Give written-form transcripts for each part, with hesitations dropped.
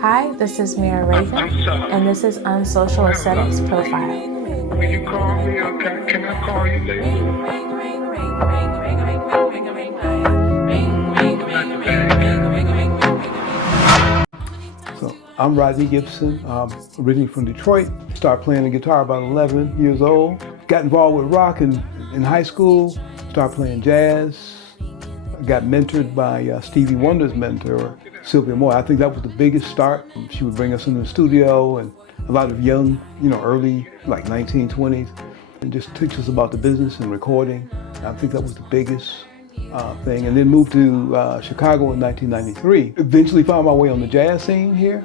Hi, this is Mira Raven, and this is Unsocial Aesthetics Profile. Will you call me or can I call you later? So I'm Rodney Gipson. I'm originally from Detroit. Started playing the guitar about 11 years old. Got involved with rock in high school. Started playing jazz. Got mentored by Stevie Wonder's mentor, Sylvia Moore. I think that was the biggest start. She would bring us into the studio, and a lot of young, early, like 1920s, and just teach us about the business and recording. I think that was the biggest thing. And then moved to Chicago in 1993. Eventually found my way on the jazz scene here.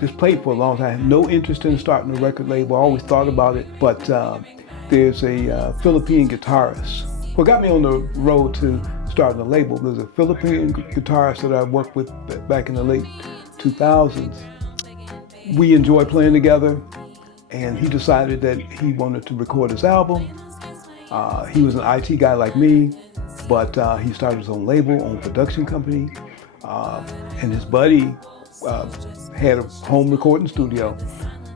Just played for a long time. I had no interest in starting a record label. I always thought about it, but there's a Philippine guitarist. What got me on the road to starting a label, there's a Philippine guitarist that I worked with back in the late 2000s. We enjoyed playing together, and he decided that he wanted to record his album. He was an IT guy like me, but he started his own label, own production company, and his buddy had a home recording studio.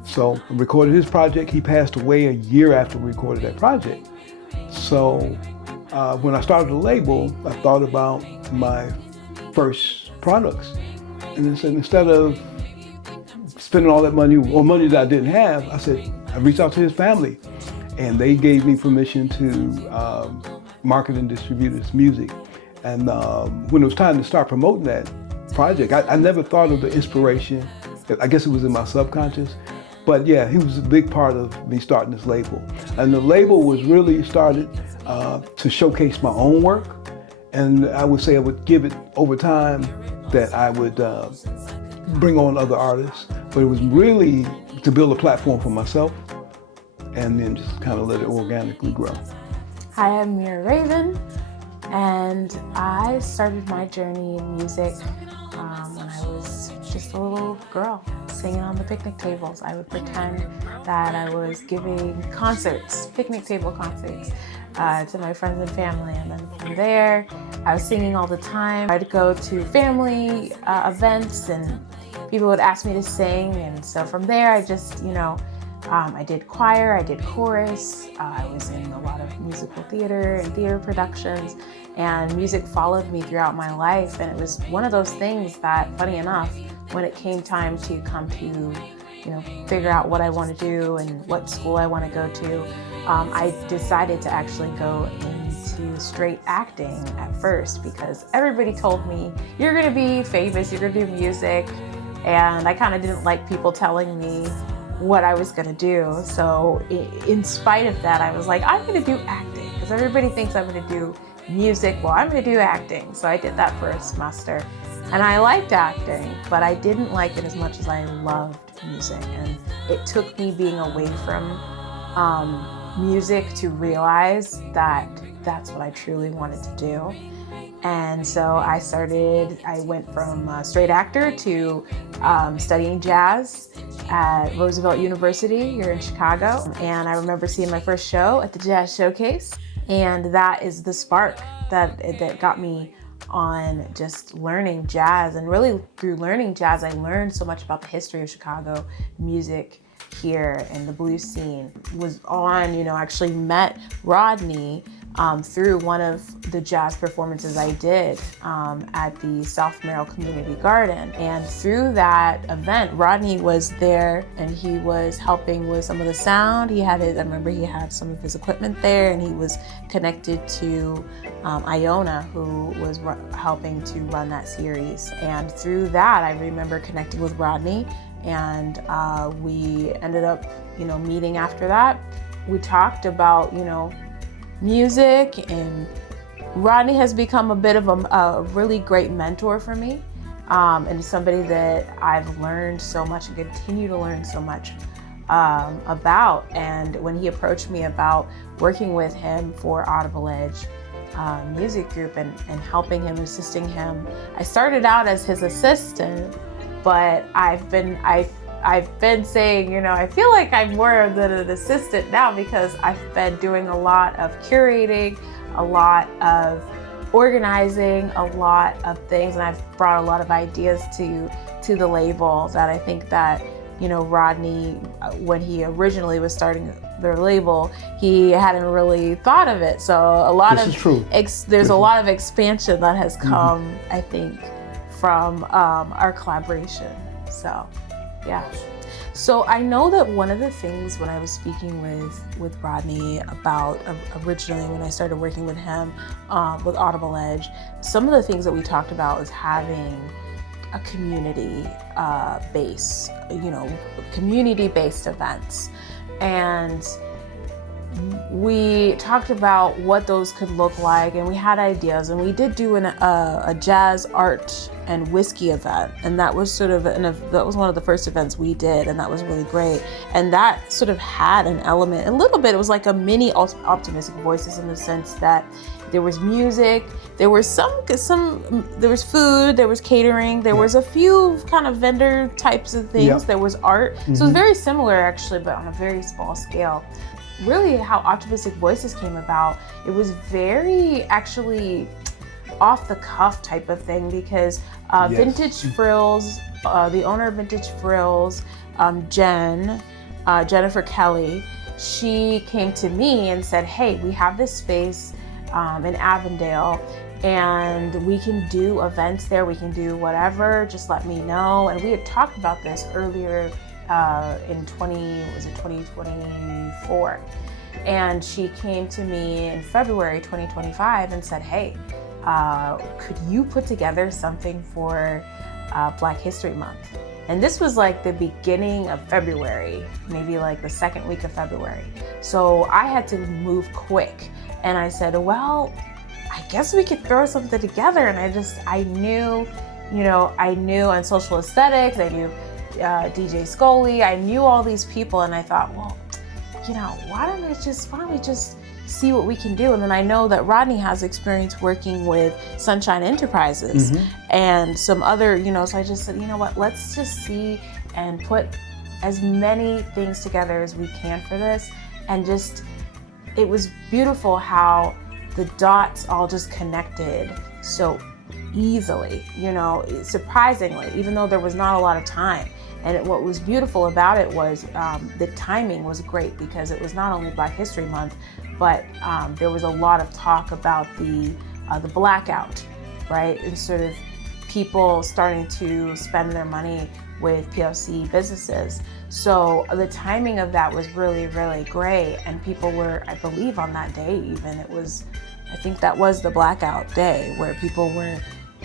So I recorded his project. He passed away a year after we recorded that project. So when I started the label, I thought about my first products. And then said, instead of spending all that money, or money that I didn't have, I reached out to his family, and they gave me permission to market and distribute his music. And when it was time to start promoting that project, I never thought of the inspiration. I guess it was in my subconscious. But yeah, he was a big part of me starting this label. And the label was really started to showcase my own work. And I would say I would give it over time that I would bring on other artists. But it was really to build a platform for myself and then just kind of let it organically grow. Hi, I'm Mira Raven, and I started my journey in music when I was just a little girl, singing on the picnic tables. I would pretend that I was giving concerts, picnic table concerts, to my friends and family. And then from there, I was singing all the time. I'd go to family events and people would ask me to sing. And so from there, I just, I did choir, I did chorus, I was in a lot of musical theater and theater productions, and music followed me throughout my life. And it was one of those things that, funny enough, when it came time to come to, figure out what I want to do and what school I want to go to, I decided to actually go into straight acting at first, because everybody told me, you're going to be famous, you're going to do music, and I kind of didn't like people telling me what I was going to do. So in spite of that, I was like, I'm going to do acting, because everybody thinks I'm going to do music. Well, I'm going to do acting. So I did that for a semester, and I liked acting, but I didn't like it as much as I loved music. And it took me being away from music to realize that that's what I truly wanted to do. And so I went from straight actor to studying jazz at Roosevelt University here in Chicago. And I remember seeing my first show at the Jazz Showcase. And that is the spark that got me on just learning jazz. And really through learning jazz, I learned so much about the history of Chicago music here, and the blues scene. Actually met Rodney through one of the jazz performances I did at the South Merrill Community Garden. And through that event, Rodney was there, and he was helping with some of the sound. I remember he had some of his equipment there, and he was connected to Iona, who was helping to run that series. And through that, I remember connecting with Rodney, and we ended up, meeting after that. We talked about, music, and Rodney has become a bit of a really great mentor for me, and somebody that I've learned so much and continue to learn so much about. And when he approached me about working with him for Audible Edge music group and helping him, assisting him, I started out as his assistant, but I've been saying, I feel like I'm more than an assistant now, because I've been doing a lot of curating, a lot of organizing a lot of things, and I've brought a lot of ideas to the label that I think that, you know, Rodney, when he originally was starting their label, he hadn't really thought of it. So a lot This of is true. There's a lot of expansion that has come, I think, from our collaboration. So, yeah. So I know that one of the things when I was speaking with Rodney about originally when I started working with him with Audible Edge, some of the things that we talked about was having a community base, you know, community-based events. And we talked about what those could look like, and we had ideas, and we did do a jazz, art, and whiskey event, and that was sort of that was one of the first events we did, and that was really great. And that sort of had an element, a little bit. It was like a mini Optimistic Voices in the sense that there was music, there was there was food, there was catering, there was a few kind of vendor types of things, there was art. So it was very similar actually, but on a very small scale. Really how Optimistic Voices came about, it was very actually off the cuff type of thing because Vintage Frills, the owner of Vintage Frills, Jennifer Kelly, she came to me and said, hey, we have this space in Avondale and we can do events there, we can do whatever, just let me know. And we had talked about this earlier in 2024. And she came to me in February 2025 and said, hey, could you put together something for Black History Month? And this was like the beginning of February, maybe like the second week of February. So I had to move quick. And I said, well, I guess we could throw something together. And I knew on Social Aesthetics, I knew DJ Scully, I knew all these people, and I thought, well, you know, why don't we just see what we can do? And then I know that Rodney has experience working with Sunshine Enterprises and some other, you know, so I just said, you know what, let's just see and put as many things together as we can for this. And just, it was beautiful how the dots all just connected so easily, you know, surprisingly, even though there was not a lot of time. And what was beautiful about it was the timing was great because it was not only Black History Month, but there was a lot of talk about the blackout, right? And sort of people starting to spend their money with POC businesses. So the timing of that was really, really great. And people were, I believe on that day even, I think that was the blackout day where people were,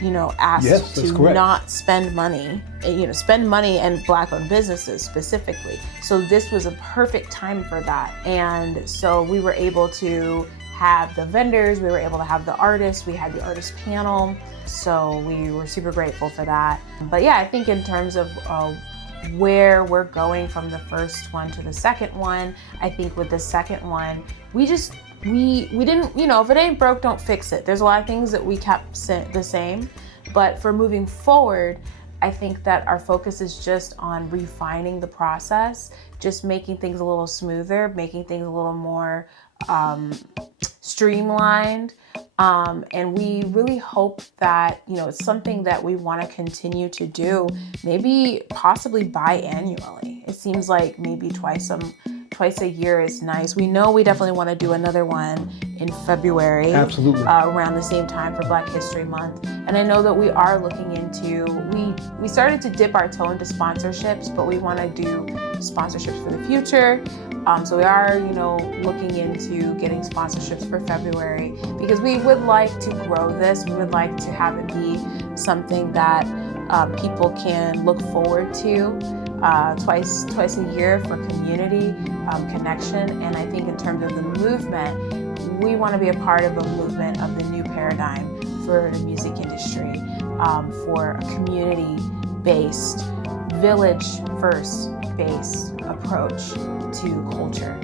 you know, asked to not spend money, you know, spend money in Black-owned businesses specifically. So this was a perfect time for that. And so we were able to have the vendors, we were able to have the artists, we had the artist panel. So we were super grateful for that. But yeah, I think in terms of where we're going from the first one to the second one, I think with the second one, we didn't, you know, if it ain't broke, don't fix it. There's a lot of things that we kept the same, but for moving forward, I think that our focus is just on refining the process, just making things a little smoother, making things a little more streamlined. And we really hope that, you know, it's something that we want to continue to do, maybe possibly biannually. It seems like maybe twice a year is nice. We know we definitely want to do another one in February. Absolutely. Around the same time for Black History Month. And I know that we are looking into, we started to dip our toe into sponsorships, but we want to do sponsorships for the future. So we are, you know, looking into getting sponsorships for February because we would like to grow this. We would like to have it be something that people can look forward to twice a year for community connection. And I think in terms of the movement, we want to be a part of a movement of the new paradigm for the music industry, for a community-based, village-first based approach to culture.